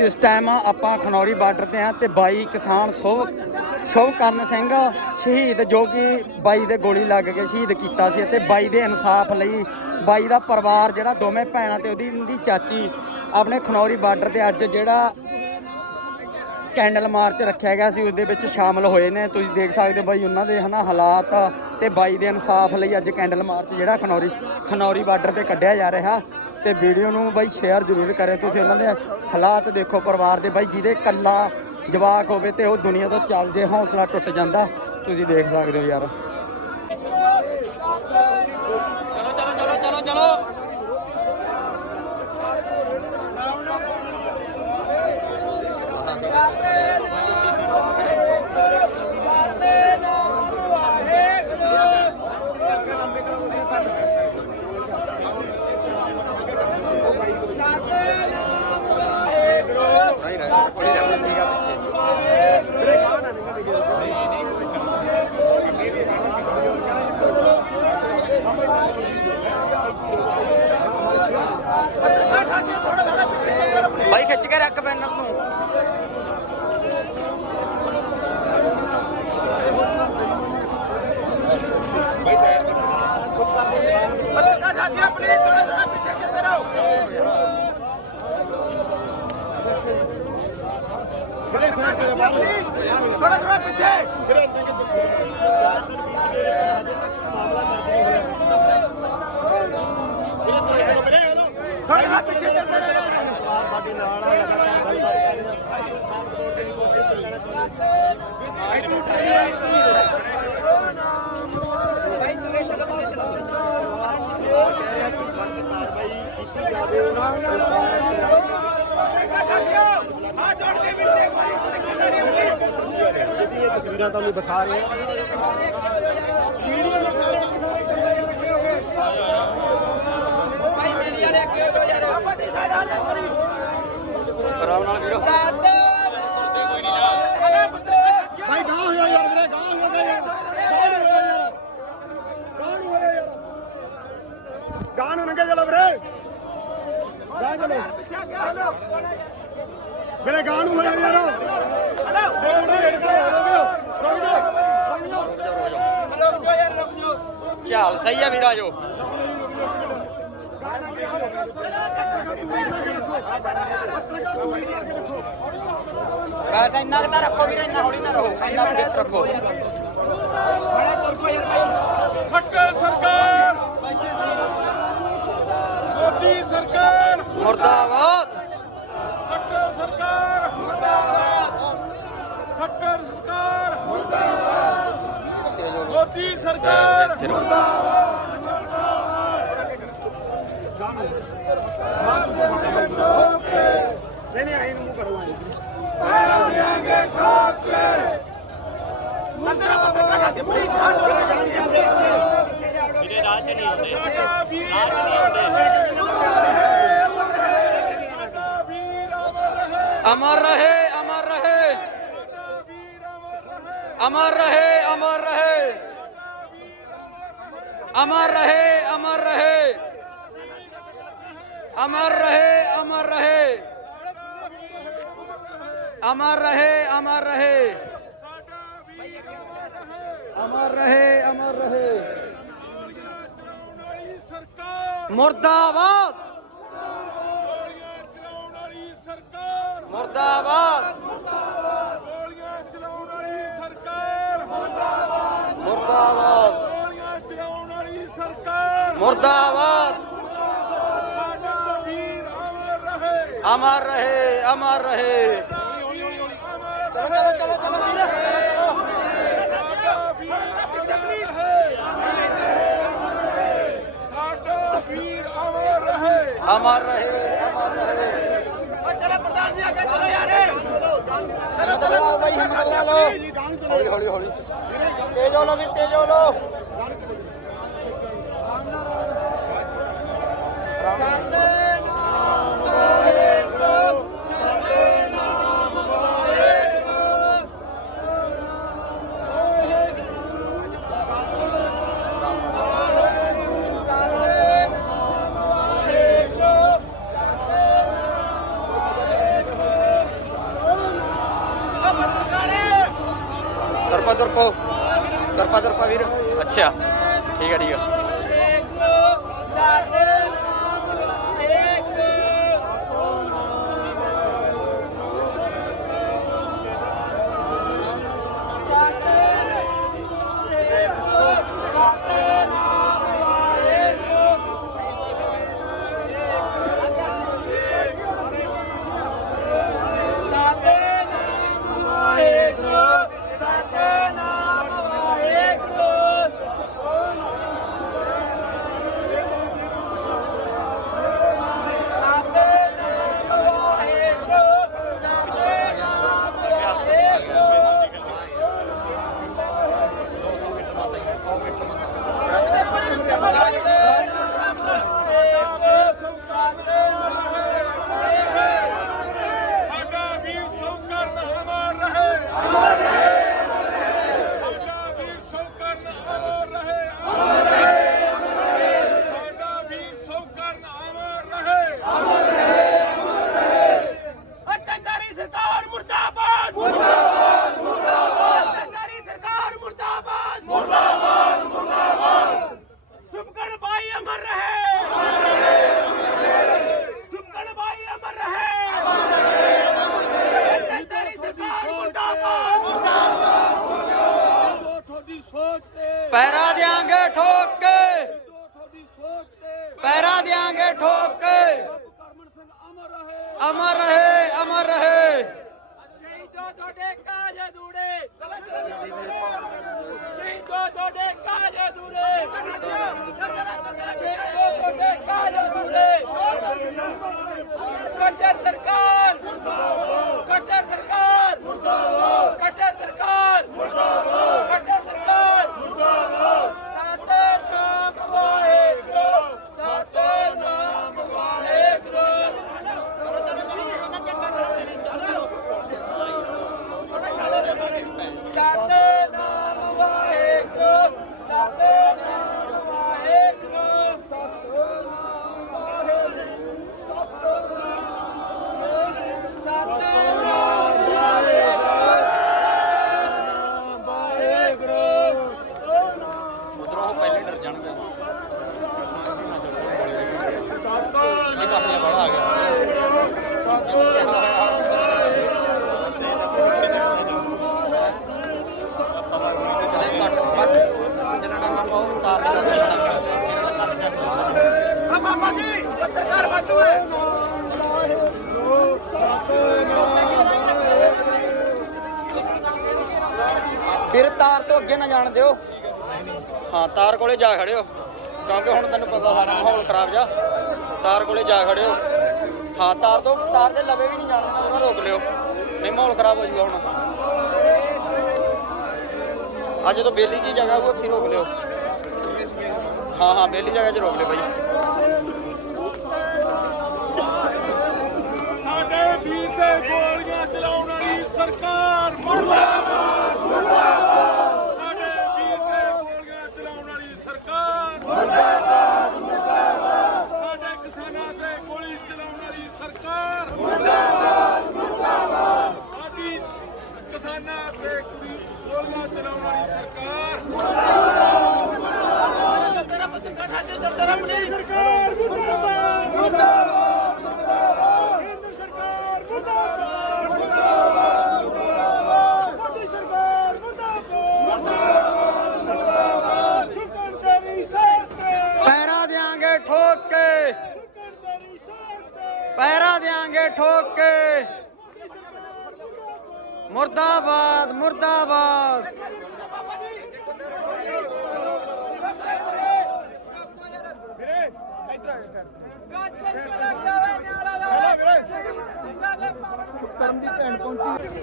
ਇਸ ਟਾਈਮ ਆਪਾਂ ਖਨੌਰੀ ਬਾਰਡਰ ਤੇ ਆ ਤੇ ਬਾਈ ਕਿਸਾਨ ਸ਼ੁਭ ਸ਼ੁਭ ਕਰਨ ਸਿੰਘ ਸ਼ਹੀਦ ਜੋ ਕਿ ਬਾਈ ਦੇ ਗੋਲੀ ਲੱਗ ਕੇ ਸ਼ਹੀਦ ਕੀਤਾ ਸੀ ਤੇ ਬਾਈ ਦੇ ਇਨਸਾਫ ਲਈ ਬਾਈ ਦਾ ਪਰਿਵਾਰ ਜਿਹੜਾ ਦੋਵੇਂ ਭੈਣਾਂ ਤੇ ਉਹਦੀ ਦੀ ਚਾਚੀ ਆਪਣੇ ਖਨੌਰੀ ਬਾਰਡਰ ਤੇ ਅੱਜ ਜਿਹੜਾ ਕੈਂਡਲ ਮਾਰਚ ਰੱਖਿਆ ਗਿਆ ਸੀ, ਉਹਦੇ ਵਿੱਚ ਸ਼ਾਮਲ ਹੋਏ ਨੇ। ਤੁਸੀਂ ਦੇਖ ਸਕਦੇ ਹੋ ਬਾਈ ਉਹਨਾਂ ਦੇ ਹਨਾ ਹਾਲਾਤ ਤੇ ਬਾਈ ਦੇ ਇਨਸਾਫ ਲਈ ਅੱਜ ਕੈਂਡਲ ਮਾਰਚ ਜਿਹੜਾ ਖਨੌਰੀ ਖਨੌਰੀ ਬਾਰਡਰ ਤੇ ਕੱਢਿਆ ਜਾ ਰਿਹਾ। ਤੇ ਵੀਡੀਓ ਨੂੰ ਬਾਈ ਸ਼ੇਅਰ ਜ਼ਰੂਰ ਕਰਿਓ। ਤੁਸੀਂ ਉਹਨਾਂ ਦੇ ਹਾਲਾਤ ਦੇਖੋ ਪਰਿਵਾਰ ਦੇ। ਬਾਈ ਜਿਹਦੇ ਕੱਲਾ ਜਵਾਕ ਹੋਵੇ ਤੇ ਉਹ ਦੁਨੀਆ ਤੋਂ ਚੱਲ ਜੇ ਹੌਸਲਾ ਟੁੱਟ ਜਾਂਦਾ, ਤੁਸੀਂ ਦੇਖ ਸਕਦੇ ਹੋ ਯਾਰ। ਰੱਖ ਬੈਨਰ ਨੂੰ। ਪੱਤਰਕਾਰ ਸਾਥੀ ਆਪਣੇ ਥੋੜਾ ਥੋੜਾ ਪਿੱਛੇ ਚੱਲਦੇ ਰਹੋ ਥੋੜਾ ਥੋੜਾ ਪਿੱਛੇ ਥੋੜਾ ਥੋੜਾ ਪਿੱਛੇ ਚੱਲਦੇ ਰਹੋ ਸਾਡੇ ਨਾਲ ਆ। ਜਿਹੜੀਆਂ ਤਸਵੀਰਾਂ ਤੁਹਾਨੂੰ ਦਿਖਾ ਰਹੇ ਹਾਂ। ਭਾਈ ਮੇਰੀ ਵਾਲੇ ਅੱਗੇ ਹੋ ਯਾਰ ਆਪਾਂ ਤੇ ਸਾਡਾ ਨਾ ਕਰੀ ਆਰਾਮ ਨਾਲ ਵੀਰੋ। ਭਾਈ ਗਾਹ ਹੋਇਆ ਯਾਰ ਵੀਰੇ ਗਾਹ ਹੋ ਗਿਆ ਯਾਰ। ਗਾਹ ਨੂੰ ਹੋਇਆ ਯਾਰ। ਗਾਹ ਨੂੰ ਹੋਇਆ ਯਾਰ। ਗਾਹ ਨੂੰ ਨੰਗੇ ਚਲੋ ਵੀਰੇ। ਗਾਹ ਚਲੋ। ਵੀਰੇ ਗਾਹ ਨੂੰ ਹੋਇਆ ਯਾਰ। ਰੁਕ ਜਾਓ ਰੁਕ ਚੱਲ ਸਹੀ ਆ ਵੀਰਾ ਜੋ ਬਸ ਇੰਨਾ ਕੁ ਤਾਂ ਰੱਖੋ ਵੀਰੇ ਇੰਨਾ ਹੌਲੀ ਨਾ ਰਹੋ ਇੰਨਾ ਕੁ ਦਿੱਤ ਰੱਖੋ। ਬੜਾ ਤੁਰ ਪਈ ਫੱਟੇ ਸਰਕਾਰ! ਮੋਦੀ ਸਰਕਾਰ! ਮੁਰਦਾਬਾਦ! ਫੱਟੇ ਸਰਕਾਰ! ਮੁਰਦਾਬਾਦ! ਫੱਟੇ ਸਰਕਾਰ! ਮੁਰਦਾਬਾਦ! ਮੋਦੀ ਸਰਕਾਰ! ਮੁਰਦਾਬਾਦ ਨਹੀਂ ਨਹੀਂ ਆਈ ਨੂੰ ਮੂੰਹ ਕਰੋ ਆਈ ਵੀਰੇ ਰਾਹ ਚ ਨਹੀਂ ਆਉਂਦੇ ਰਾਹ ਚ ਨਹੀਂ ਆਉਂਦੇ ਅਮਰ ਰਹੇ ਅਮਰ ਰਹੇ ਅਮਰ ਰਹੇ ਅਮਰ ਰਹੇ ਅਮਰ ਰਹੇ ਅਮਰ ਰਹੇ अमर रहे अमर रहे अमर रहे अमर रहे अमर रहे अमर रहे मुर्दाबाद मुर्दाबाद मुर्दाबाद मुर्दाबाद ਅਮਰ ਰਹੇ ਅਮਰ ਰਹੇ ਚਲੋ ਚਲੋ ਚਲੋ ਚਲੋ ਵੀਰ ਚਲੋ ਚਲੋ ਅਮਰ ਰਹੇ ਅਮਰ ਰਹੇ ਚਲੋ ਪ੍ਰਧਾਨ ਜੀ ਅੱਗੇ ਚਲੋ ਯਾਰ ਹਿੰਮਤ ਬਣਾਓ ਬਾਈ ਹਿੰਮਤ ਬਣਾ ਲਓ ਹੌਲੀ ਹੌਲੀ ਹੌਲੀ ਤੇਜ਼ ਹੋ ਲੋ ਵੀਰ ਤੇਜ਼ ਹੋ ਲੋ ਤਰਪਾ ਤਰਪਾ ਵੀਰ। ਅੱਛਾ ਠੀਕ ਹੈ ਠੀਕ ਹੈ ਸਾਡਾ ਵੀਰ ਸੌਕਰ ਅਮਰ ਰਹੇ ਅਮਰ ਰਹੇ ਸਾਡਾ ਵੀਰ ਸੌਕਰ ਅਮਰ ਰਹੇ ਅਮਰ ਰਹੇ ਸਾਡਾ ਵੀਰ ਸੌਕਰ ਅਮਰ ਰਹੇ ਅਮਰ ਰਹੇ ਅਤਿਆਚਾਰੀ ਸਰਕਾਰ ਮੁਰਦਾਬਾਦ ਮੁਰਦਾਬਾਦ ਮੁਰਦਾਬਾਦ ਅਤਿਆਚਾਰੀ ਸਰਕਾਰ ਮੁਰਦਾਬਾਦ ਮੁਰਦਾਬਾਦ ਮੁਰਦਾਬਾਦ ਸੁਪਕਣ ਭਾਈ ਅਮਰ ਰਹੇ ਅਮਰ ਰਹੇ ਸੁਪਕਣ ਭਾਈ ਅਮਰ ਰਹੇ ਅਤਿਆਚਾਰੀ ਸਰਕਾਰ ਮੁਰਦਾਬਾਦ ਮੁਰਦਾਬਾਦ ਤੁਹਾਡੀ ਸੋਚ ਤੇ ਪੈਰਾ ਦਿਆਂਗੇ ਠੋਕ। ਕੇ ਤੁਹਾਡੀ ਸੋਚ ਤੇ ਪੈਰਾ ਦਿਆਂਗੇ ਠੋਕ। ਕੇ ਕਰਮਨ ਸਿੰਘ ਅਮਰ ਰਹੇ ਅਮਰ ਰਹੇ ਅਮਰ ਰਹੇ। ਸ਼ਹੀਦੋ ਤੁਹਾਡੇ ਕਾਜ ਅਧੂਰੇ। ਸ਼ਹੀਦੋ ਤੁਹਾਡੇ ਕਾਜ ਅਧੂਰੇ ਸ਼ਹੀਦੋ ਤੁਹਾਡੇ ਕਾਜ ਅਧੂਰੇ ਕੱਟੇ ਸਰਕਾਰ ਕੱਟੇ ਸਰਕਾਰ ਕੱਟੇ ਸਰਕਾਰ ਕੱਟੇ ਸਰਕਾਰ ਸਾਤੇ ਨਾਮ ਵਾਹਿਗੁਰੂ ਸਾਤੇ ਨਾਮ ਵਾਹਿਗੁਰੂ ਸਾਤੇ ਨਾਮ ਵਾਹਿਗੁਰੂ ਸਾਤੇ ਨਾਮ ਵਾਹਿਗੁਰੂ ਸਾਤੇ ਨਾਮ ਵਾਹਿਗੁਰੂ ਉਧਰੋਂ ਉਹ ਪਹਿਲੇ ਡਰ ਜਾਣਗੇ ਇਹ ਕਾਫੀ ਬੜਾ ਆ ਗਿਆ ਕਦੇ ਘੱਟ ਵੱਧ ਜਿੰਨਾ ਟਾਈਮ ਆਪਾਂ ਉਹ ਤਾਰ ਨਹੀਂ ਲੱਗਦਾ ਇਹਨਾਂ ਦਾ ਕੱਟ ਚੱਕ ਆ ਬਾਬਾ ਜੀ ਸਰਕਾਰ ਵਾਧੂ ਹੈ ਫਿਰ ਤਾਰ ਤੋਂ ਅੱਗੇ ਨਾ ਜਾਣ ਦਿਓ। ਹਾਂ, ਤਾਰ ਕੋਲੇ ਜਾ ਖੜਿਓ। ਕਿਉਂਕਿ ਹੁਣ ਤੈਨੂੰ ਪਤਾ ਸਾਰਾ ਮਾਹੌਲ ਖਰਾਬ ਜਾ। ਤਾਰ ਕੋਲੇ ਜਾ ਖੜਿਓ। ਹਾਂ, ਤਾਰ ਤੋਂ ਤਾਰ ਦੇ ਲਵੇ ਵੀ ਨਹੀਂ ਜਾਣਾ ਉਹਦਾ ਰੋਕ ਲਿਓ। ਨਹੀਂ, ਮਾਹੌਲ ਖਰਾਬ ਹੋ ਜਾਊਗਾ ਹੁਣ। ਅੱਜ ਜਦੋਂ ਬੇਲੀ ਜੀ ਜਗ੍ਹਾ ਉਹ ਉੱਥੇ ਰੋਕ ਲਿਓ। ਹਾਂ ਹਾਂ, ਬੇਲੀ ਜਗ੍ਹਾ 'ਚ ਰੋਕ ਲਿਓ ਬਾਈ ਸਾਡੇ ਵੀਰ ਤੇ ਗੋਲੀਆਂ ਚਲਾਉਣ ਵਾਲੀ ਸਰਕਾਰ ਮੁਰਦਾਬਾਦ ਮੁਰਦਾਬਾਦ ਸਾਡੇ ਕਿਸਾਨਾਂ ਤੇ ਗੋਲੀ ਚਲਾਉਣ ਵਾਲੀ ਸਰਕਾਰ ਮੁਰਦਾਬਾਦ ਮੁਰਦਾਬਾਦ ਸਾਡੀ ਕਿਸਾਨਾਂ ਤੇ ਕੁੜੀ ਗੋਲੀਆਂ ਚਲਾਉਣ ਵਾਲੀ ਸਰਕਾਰ ਮੁਰਦਾਬਾਦ ਮੁਰਦਾਬਾਦ ਤੇਰਾ ਪੱਤਰਕਾਰ ਸਾਡੇ ਤੇਰਾ ਨਹੀਂ ਸਰਕਾਰ ਮੁਰਦਾਬਾਦ ਮੁਰਦਾਬਾਦ ਕੇਂਦਰ ਸਰਕਾਰ ਮੁਰਦਾਬਾਦ ਮੁਰਦਾਬਾਦ ਮੁਰਦਾਬਾਦ ਮੋਦੀ ਸਰਕਾਰ ਮੁਰਦਾਬਾਦ ਮੁਰਦਾਬਾਦ ਮੁਰਦਾਬਾਦ ਸੁਖਨ ਤੇਰੀ ਸਰ ਤੇ ਪੈਰਾ ਦਿਆਂਗੇ ਠੋਕ ਕੇ ਸੁਖਨ ਤੇਰੀ ਸਰ ਤੇ ਪੈਰਾ ਦਿਆਂਗੇ ਠੋਕ ਕੇ ਮੁਰਦਾਬਾਦ ਮੁਰਦਾਬਾਦ। ਕਰਮ ਦੀ ਭੈਣ ਪਹੁੰਚੀ।